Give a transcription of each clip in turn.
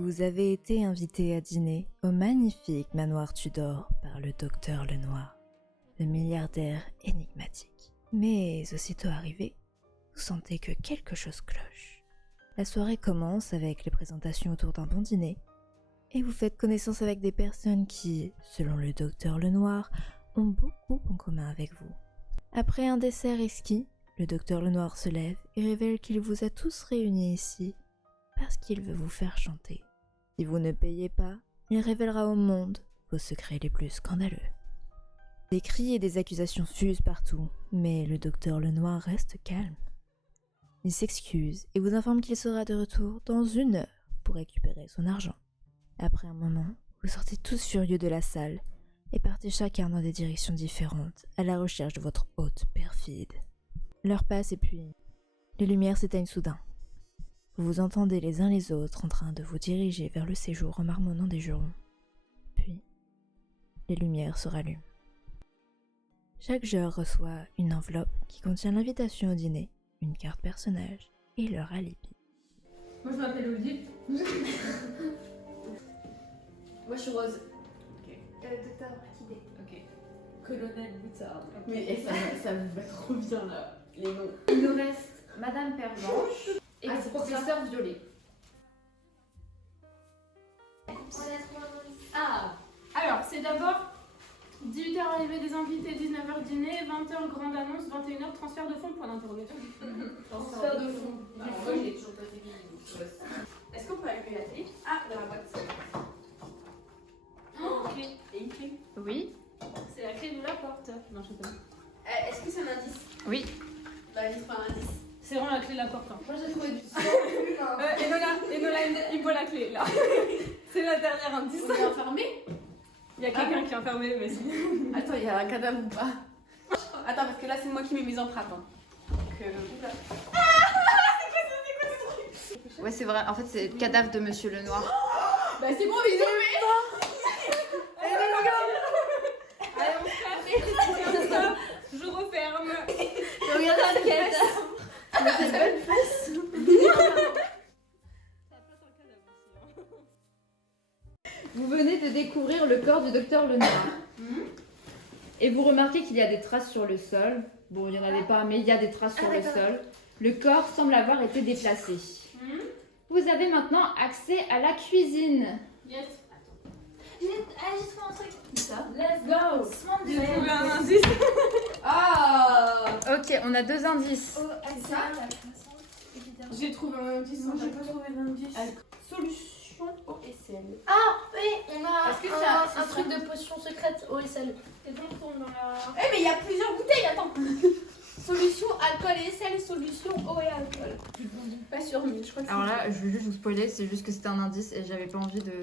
Vous avez été invité à dîner au magnifique manoir Tudor par le docteur Lenoir, le milliardaire énigmatique. Mais aussitôt arrivé, vous sentez que quelque chose cloche. La soirée commence avec les présentations autour d'un bon dîner, et vous faites connaissance avec des personnes qui, selon le docteur Lenoir, ont beaucoup en commun avec vous. Après un dessert exquis, le docteur Lenoir se lève et révèle qu'il vous a tous réunis ici parce qu'il veut vous faire chanter. Si vous ne payez pas, il révélera au monde vos secrets les plus scandaleux. Des cris et des accusations fusent partout, mais le docteur Lenoir reste calme. Il s'excuse et vous informe qu'il sera de retour dans 1 heure pour récupérer son argent. Après un moment, vous sortez tous furieux de la salle et partez chacun dans des directions différentes à la recherche de votre hôte perfide. L'heure passe et puis les lumières s'éteignent soudain. Vous vous entendez les uns les autres en train de vous diriger vers le séjour en marmonnant des jurons. Puis, les lumières se rallument. Chaque joueur reçoit une enveloppe qui contient l'invitation au dîner, une carte personnage et leur alibi. Moi je m'appelle Olive. Moi je suis Rose. Ok. Docteur Orchidée. Ok. Colonel Boutarde. Mais ça vous va trop bien là, les noms. Il nous reste Madame Pervenche et le c'est pour professeur Violet. On a trouvé un indice. Ah. Alors c'est d'abord 18h arrivée des invités, 19h dîner, 20h grande annonce, 21h transfert de fonds, point d'interrogation. Transfert de fonds. Ah, Moi ouais. j'ai toujours pas fait. Est-ce qu'on peut allumer la télé? Ah, dans la boîte. Oh, ok. Et une clé. Oui. C'est la clé de la porte. Non, je sais pas. Est-ce que c'est un indice? Oui. Bah, il faut un indice. C'est vraiment la clé de la porte. Hein. Moi j'ai trouvé du sang. Enola, il faut la clé là. C'est la dernière indice. On est enfermé? Il y a quelqu'un qui est enfermé, mais c'est. Attends, il y a un cadavre ou pas? Attends, parce que là c'est moi qui mets mes empreintes. Hein. Donc, Ouais, c'est vrai. En fait, c'est le cadavre de Monsieur Lenoir. Bah c'est bon, mais ils ont Allez, on se casse. Comme ça, je referme. Regarde la pièce. Vous venez de découvrir le corps du docteur Lenoir. Et vous remarquez qu'il y a des traces sur le sol. Bon, il n'y en avait pas, mais il y a des traces sur le sol. Le corps semble avoir été déplacé. Vous avez maintenant accès à la cuisine. Yes. J'ai trouvé un truc. Ça. Let's go. Smart J'ai trouvé un indice. Ah. Ok, on a 2 indices. Oh, C'est ça. J'ai trouvé un indice. Non, J'ai pas trouvé d'indice. Solution OSL. Oui, on a Est-ce que un c'est truc de potion secrète OSL. Et donc, on tourne dans la. Eh mais il y a plusieurs bouteilles, attends. Solution alcool et sel, solution eau et alcool. Pas sûr, mais je crois que Alors là, je vais juste vous spoiler, c'est juste que c'était un indice et j'avais pas envie de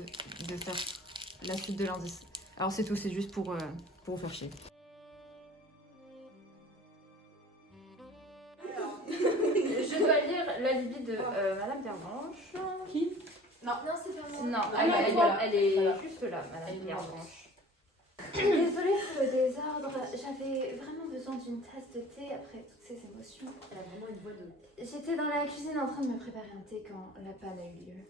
faire la suite de l'indice. Alors c'est tout, c'est juste pour vous faire chier. Je dois lire l'alibi de Madame Pervenche. Qui? Non, c'est pas moi. Non, Ah, elle est Voilà. juste là, Madame Elle est Pervenche. Désolée pour le désordre, j'avais vraiment besoin d'une tasse de thé après toutes ces émotions. Elle a vraiment une voix de... J'étais dans la cuisine en train de me préparer un thé quand la panne a eu lieu.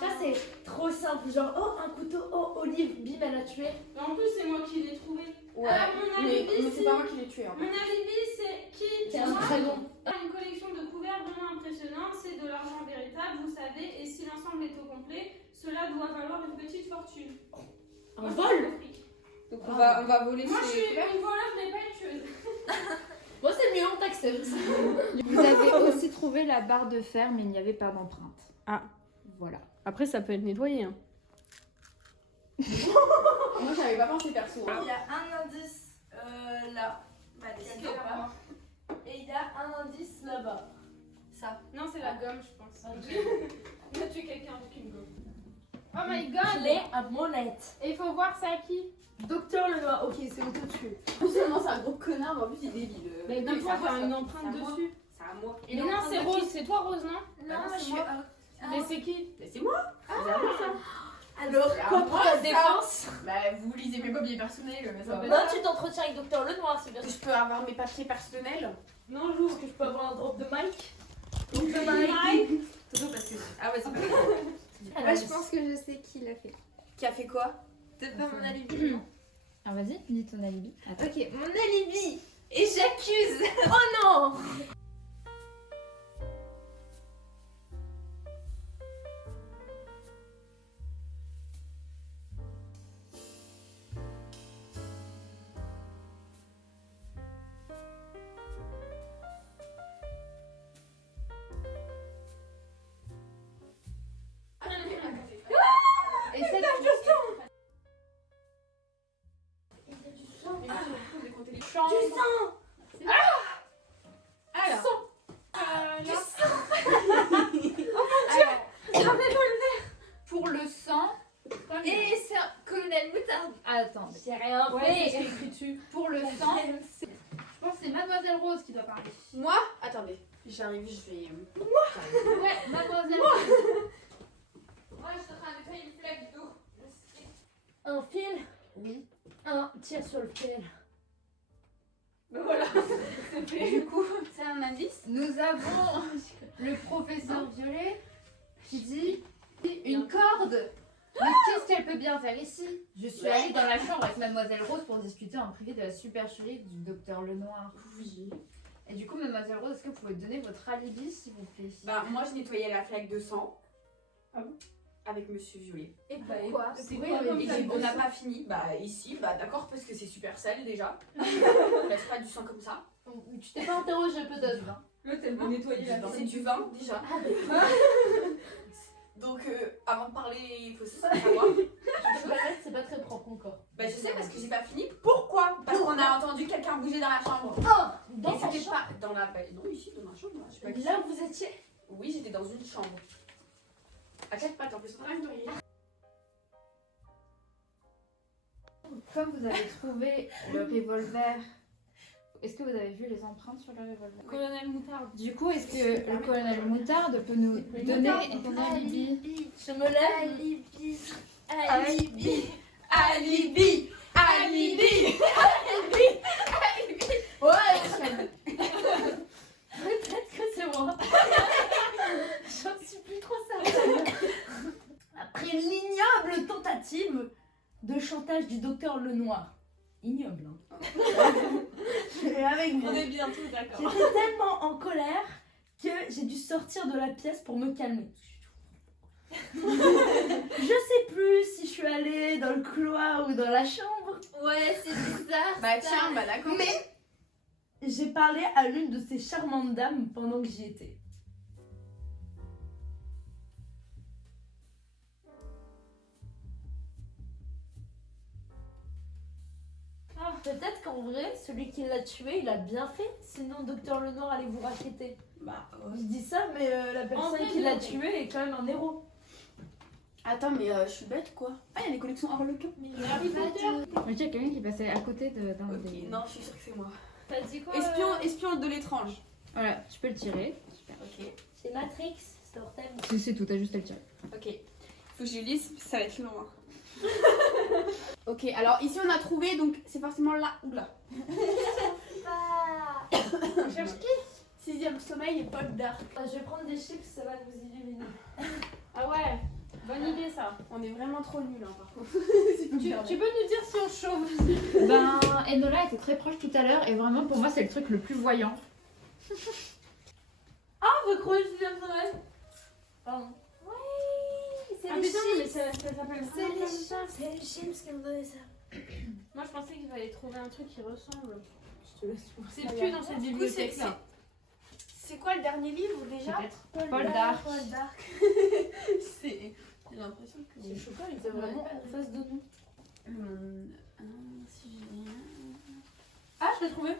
Ça c'est trop simple, genre oh un couteau, oh Olive, bim elle a tué. En plus, c'est moi qui l'ai trouvé. Ouais, mon mais alibi, c'est pas moi qui l'ai tué. Hein. Mon alibi, c'est qui? C'est un prénom. Une collection de couverts vraiment impressionnante, c'est de l'argent véritable, vous savez, et si l'ensemble est au complet, cela doit valoir une petite fortune. Un Moi, vol. j'ai compris. Donc on va voler Moi, je ces suis couverts. une voleuse, mais pas une tueuse. Moi c'est mieux, on t'accepte. Vous avez aussi trouvé la barre de fer, mais il n'y avait pas d'empreinte. Ah. Voilà. Après, ça peut être nettoyé. Hein. Moi j'avais pas pensé perso. Hein. Il y a un indice là, Bah, décidément. Et il y a un indice là-bas. Ça. Non, c'est la gomme, je pense. On a tué quelqu'un avec une gomme. Oh my god! Clé à molette. Et il faut voir ça à qui? Docteur Lenoir, ok c'est auto-tué. Non seulement c'est un gros connard, mais en plus il est débile. Mais Non, toi, c'est à t'as moi, une ça. empreinte C'est à moi. dessus. C'est à moi. Mais non, c'est Rose, c'est toi Rose, non? Bah non, moi je c'est suis. moi. Mais c'est qui? Mais c'est moi. C'est à moi ça. Alors C'est à quoi moi, pour la ça. défense? Bah vous lisez mes papiers personnels, mais ça va. Non, tu t'entretiens avec Docteur Lenoir, c'est bien. Je peux avoir mes papiers personnels. Non, j'ouvre. Est-ce que je peux avoir un drop de mic? Mike. Surtout parce que... Ah ouais, c'est pas grave. Moi, je pense que je sais qui l'a fait. Qui a fait quoi? C'est pas mon alibi. Ah, vas-y, dis ton alibi. Attends. Ok, mon alibi. Et j'accuse. Oh non. Et cette Du sang. Alors, pour le sang, Et c'est un colonel Moutarde. attends, J'ai rien Ouais, fait. c'est ce qui est écrit dessus. pour le sang, je pense que c'est Mademoiselle Rose qui doit parler. Moi? Attendez, j'arrive, je vais. Ouais, Mademoiselle Rose. Moi, je suis en train de nettoyer une flaque d'eau. Un fil. Oui. Un tire sur le fil. Voilà. Du coup, c'est un indice? Nous avons le professeur Violet qui dit une corde. Mais qu'est-ce qu'elle peut bien faire ici? Je suis allée dans la chambre avec Mademoiselle Rose pour discuter en privé de la supercherie du docteur Lenoir. Oui. Et du coup, Mademoiselle Rose, est-ce que vous pouvez donner votre alibi, s'il vous plaît? Bah, moi, je nettoyais la flaque de sang. Ah bon? Avec Monsieur Violet. Et Quoi? C'est Oui, quoi oui, comme Et flaque on de n'a sang? pas fini. Bah, ici, bah d'accord, parce que c'est super sale déjà. On laisse pas du sang comme ça. Tu t'es pas interrogé peut-être? L'autre, elle veut nettoyer la C'est du vin déjà. Donc, avant de parler, il faut savoir. Je vais mettre, c'est pas très propre encore. Bah, je sais parce que j'ai pas fini. Pourquoi? Parce qu'on a entendu quelqu'un bouger dans la chambre. Oh! Dans Et sa c'était chambre. pas dans la. Bah, non, ici, dans ma chambre. Je sais pas qui Là où vous étiez? c'est. Oui, j'étais dans une chambre. À quatre pattes en plus. On a une oreille. Comme vous avez trouvé le revolver, est-ce que vous avez vu les empreintes sur le revolver? Colonel Moutarde. Du coup, est-ce que le colonel Moutarde peut nous donner ton alibi? Je me lève. Alibi. Alibi. Alibi. Alibi. Ouais! Peut-être que c'est moi. J'en suis plus trop certaine. Après l'ignoble tentative de chantage du docteur Lenoir. Ignoble, hein. Je vais avec vous. On est bien tous d'accord. J'étais tellement en colère que j'ai dû sortir de la pièce pour me calmer. Je sais plus si je suis allée dans le couloir ou dans la chambre. Ouais, c'est bizarre. Bah, tiens, bah d'accord. Mais j'ai parlé à l'une de ces charmantes dames pendant que j'y étais. Peut-être qu'en vrai, celui qui l'a tué, il a bien fait. Sinon, docteur Lenoir allait vous raqueter. Bah, Je dis ça, mais la personne vrai, qui l'a non. tué est quand même un héros. attends, mais je suis bête quoi. Ah, il y a des collections Harlequin. Mais Harry Potter. Mais il y a quelqu'un qui passait à côté d'un Ok, des... non, je suis sûre que c'est moi. T'as dit quoi Espion de l'étrange. Voilà, tu peux le tirer. Super. Ok, C'est Matrix, c'est hors thème. C'est tout, t'as juste à le tirer. ok. Faut que je lise, ça va être long. Hein. Ok, alors ici on a trouvé, donc c'est forcément là ou là. On cherche qui? Sixième sommeil et Paul Dark. Je vais prendre des chips, ça va vous illuminer. Ah ouais, bonne idée ça. On est vraiment trop nuls hein, par contre. Tu peux nous dire si on chauffe? Ben, Enola était très proche tout à l'heure et vraiment pour moi c'est le truc le plus voyant. Ah, vous croyez le sixième sommeil? Pardon. C'est Ah les putain, mais chips. ça s'appelle C'est les vraiment chips. comme ça. C'est les chips qui me donnaient ça. Moi je pensais qu'il fallait trouver un truc qui ressemble. Je te laisse pour C'est plus dans cette bibliothèque là. C'est quoi le dernier livre déjà? Peut-être. Paul Dark. Paul Dark. C'est. J'ai l'impression que. C'est choquant, il était vraiment en face de nous. Si j'ai. Ah, je l'ai trouvé.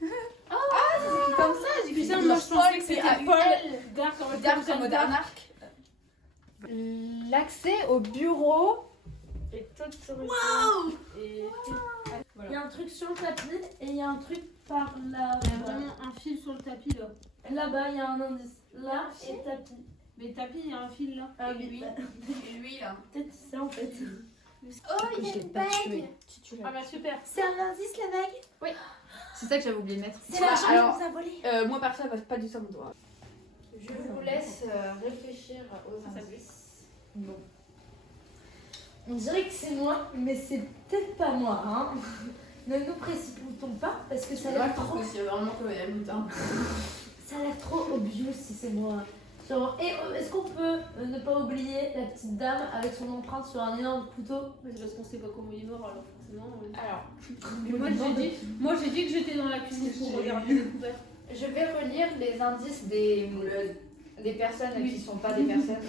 Comme ça, j'ai Putain, cru moi je pensais que c'était Paul AUL. Dark en mode Dark en mode Dark. arc. L'accès au bureau. Et toi, tu saurais. Et Il y a un truc sur le tapis et il y a un truc par là. il y a vraiment un fil sur le tapis là. Là-bas, il y a un indice. Là et tapis. Mais le tapis, il y a un fil là. Ah Et oui, lui. bah, Et lui là. peut-être ça en fait. Oh, il y a une bague. Ah bah super. C'est un indice la bague? C'est ça que j'avais oublié de mettre. C'est Bah, l'argent alors- qu'on nous a volé. Moi perso, elle passe pas du tout à mon doigt. Je vous laisse réfléchir aux indices. Bon. On dirait que c'est moi, mais c'est peut-être pas moi, hein. Ne nous précipitons pas, parce que ça a l'air trop... c'est vraiment colonel moutarde. Ça a l'air trop obvious si c'est moi. Genre, et est-ce qu'on peut ne pas oublier la petite dame avec son empreinte sur un énorme couteau? Mais c'est parce qu'on sait pas comment il est mort, alors forcément. Alors, Et moi j'ai dit que j'étais dans la cuisine pour regarder les couverts. je vais relire les indices des personnes qui sont pas des personnes.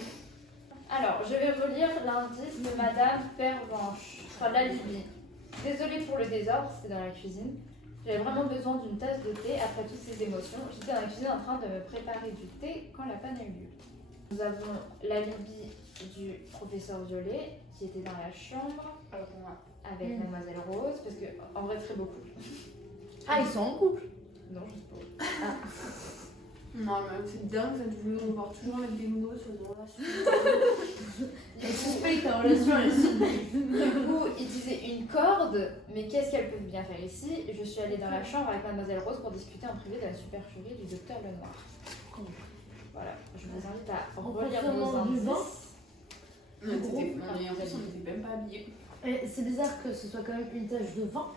Alors, je vais relire l'indice de Madame Pervenche. Enfin, l'alibi. Désolée pour le désordre, c'était dans la cuisine. J'avais vraiment besoin d'une tasse de thé après toutes ces émotions. J'étais dans la cuisine en train de me préparer du thé quand la panne a eu lieu. Nous avons l'alibi du professeur Violet qui était dans la chambre avec Mademoiselle Rose, parce que en vrai très beaucoup. Ah, ils sont en couple? Non, juste pour. Non, mais c'est dingue, ça devait nous voir toujours avec des nounours sur des relations. Elle suspecte en relation, elle suspecte. Du coup, il disait une corde, mais qu'est-ce qu'elle peut bien faire ici? Je suis allée dans la chambre avec Mademoiselle Rose pour discuter en privé de la supercherie du docteur Lenoir. Voilà, je vous invite à relire vos complément du vent. indices. On n'était même pas habillés. Et c'est bizarre que ce soit quand même une tache de vin,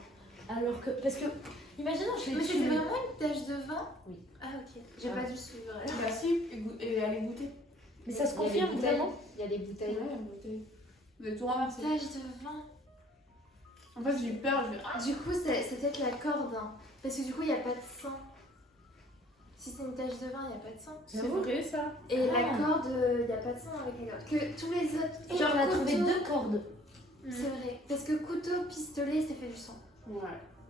alors que... Parce que, imaginons, je l'ai Mais c'était tué. vraiment une tache de vin? Oui. Ah ok, j'ai pas dû suivre. Bah si, et allez goûter. Mais ça se Il y a les confirme bouteilles. vraiment? Il y a des bouteilles. Vous avez tout renversé. Tache de vin. En fait, j'ai eu peur, je vais. Ah, Du coup, c'est peut-être la corde, hein. Parce que du coup, il n'y a pas de sang. Si c'est une tache de vin, il n'y a pas de sang. C'est vrai ça. Et Ah. la corde, il n'y a pas de sang avec la corde. Que tous les autres. Genre, on a trouvé couteau- 2 cordes. C'est vrai. Parce que couteau, pistolet, ça fait du sang. ouais.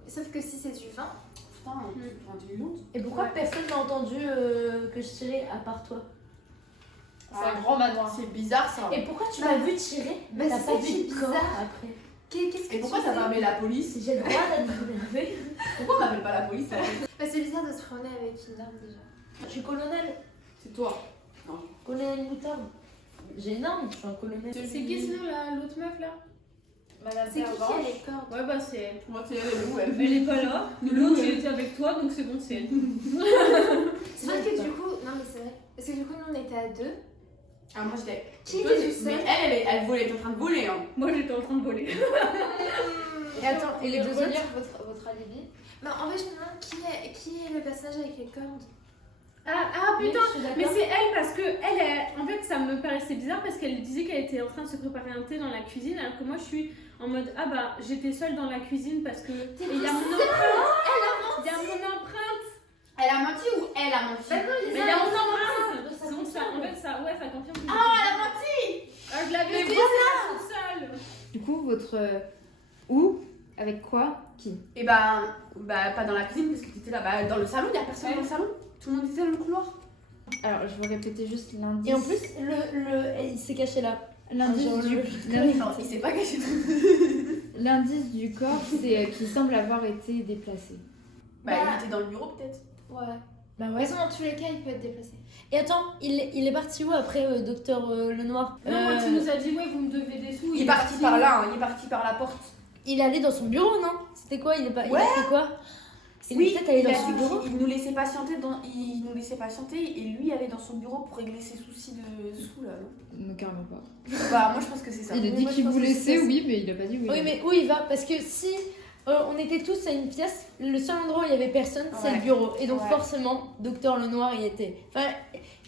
Sauf que si c'est du vin. Putain, t'es intelligente. Et pourquoi Ouais. personne n'a entendu que je tirais à part toi? C'est un grand manoir. C'est bizarre ça. Et pourquoi tu Bah, m'as vu tirer? bah, Mais t'as c'est pas ça qui vu est de corps bizarre. après. Qu'est-ce que Et pourquoi tu t'as fais pas appelé la police? Si j'ai le droit d'être énervée. Pourquoi on n'appelle pas la police là? Bah, c'est bizarre de se promener avec une arme déjà. Je suis colonel. C'est toi. Colonel Moutarde. J'ai une arme, je suis un colonel. C'est qui sinon l'autre meuf là? Madame C'est qui a Pervenche. les cordes? Ouais bah c'est elle. Moi, c'est elle, elle est où elle? Elle est pas là. L'autre il était avec toi donc c'est bon c'est elle. C'est vrai que du coup. Non, mais c'est vrai. Parce que du coup, nous, on était à deux. Ah, moi j'étais. Qui était tout Mais seul? elle volait, elle était en train de voler hein. Moi j'étais en train de voler. Et attends, et les Je deux peux autres? relire votre alibi. Bah, en fait, je me demande qui est le personnage avec les cordes. Ah Oui, putain. je suis d'accord. Mais c'est elle parce que elle, en fait, ça me paraissait bizarre parce qu'elle disait qu'elle était en train de se préparer un thé dans la cuisine, alors que moi je suis en mode ah bah j'étais seule dans la cuisine parce que et il y a mon empreinte. Il y a mon empreinte. Elle a menti ou elle a menti? Mais il y a mon empreinte. Ça Donc ça, confirme. en fait ça, ouais, ça confirme. Que Ah, elle a menti! ah, je l'avais Mais dit toute seule. Du coup, votre. Où? Avec quoi? Qui? Et bah, pas dans la cuisine parce que t'étais là. Bah, dans le salon, y a personne dans le salon. Tout le monde était dans le couloir. Alors, je vais répéter juste l'indice. Et en plus, il s'est caché là. L'indice genre, du... Non, il s'est pas caché. l'indice du corps, c'est qui semble avoir été déplacé. Bah, il était dans le bureau peut-être. Ouais. Bah De ouais. toute façon, dans tous les cas, il peut être déplacé. Et attends, il est parti où après Docteur Lenoir? Non, quand il nous a dit ouais, vous me devez des sous. Il est parti par là, hein, il est parti par la porte. Il est allé dans son bureau, non? C'était quoi? Il Ouais. a fait quoi? Il est peut-être allé dans son bureau. Il nous laissait patienter, il nous laissait patienter et lui allait dans son bureau pour régler ses soucis de sous là. non Non, carrément pas. Bah, moi je pense que c'est ça. Il a dit moi, qu'il je pense vous que laissait, c'est- oui, mais il a pas dit où. Oui, mais où il va? Parce que si on était tous à une pièce, le seul endroit où il y avait personne, c'est Ouais. le bureau. Et donc Ouais. forcément, Docteur Lenoir y était. Enfin,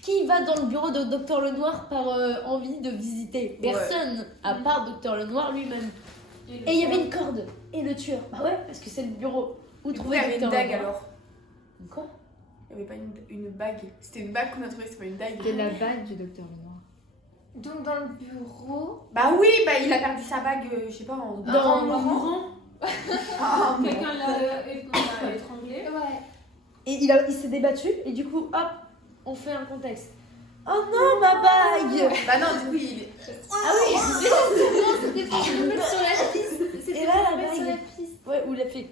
qui va dans le bureau de Docteur Lenoir par envie de visiter? Personne, à part Docteur Lenoir lui-même. Et il y avait une corde. Et le tueur. Bah ouais, parce que c'est le bureau. Où Du coup, trouver il y avait une Docteur dague Lenoir? alors. Quoi? Il n'y avait pas une bague. C'était une bague qu'on a trouvée, c'était pas une dague. C'était la bague du docteur Lenoir. Donc, dans le bureau. Bah oui, bah il a perdu sa bague, je sais pas, en Dans le en mourant. Ah, non. Quelqu'un l'a étranglé. Ouais. Et il s'est débattu. Et du coup, hop, on fait un contexte. Oh non, ma bague! Bah non, du coup, il est. Ah oui! C'était pour se mettre sur la piste. C'était Et là, pour la se mettre sur la bague. piste. Ouais, où il a fait.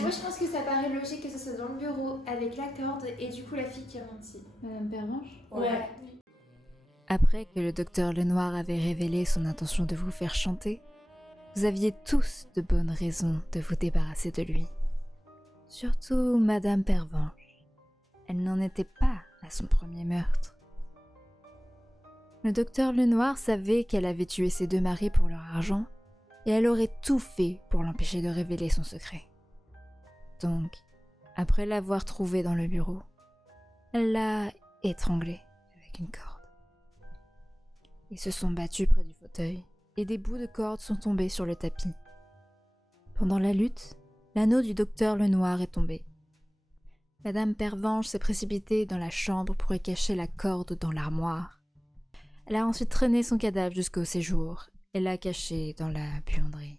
Moi, je pense que ça paraît logique que ce soit dans le bureau avec la corde et du coup la fille qui a menti. Madame Pervenche? Ouais. Après que le docteur Lenoir avait révélé son intention de vous faire chanter, vous aviez tous de bonnes raisons de vous débarrasser de lui. Surtout Madame Pervenche. Elle n'en était pas à son premier meurtre. Le docteur Lenoir savait qu'elle avait tué ses 2 maris pour leur argent, et elle aurait tout fait pour l'empêcher de révéler son secret. Donc, après l'avoir trouvée dans le bureau, elle l'a étranglée avec une corde. Ils se sont battus près du fauteuil, et des bouts de corde sont tombés sur le tapis. Pendant la lutte, l'anneau du docteur Lenoir est tombé. Madame Pervenche s'est précipitée dans la chambre pour y cacher la corde dans l'armoire. Elle a ensuite traîné son cadavre jusqu'au séjour et l'a caché dans la buanderie.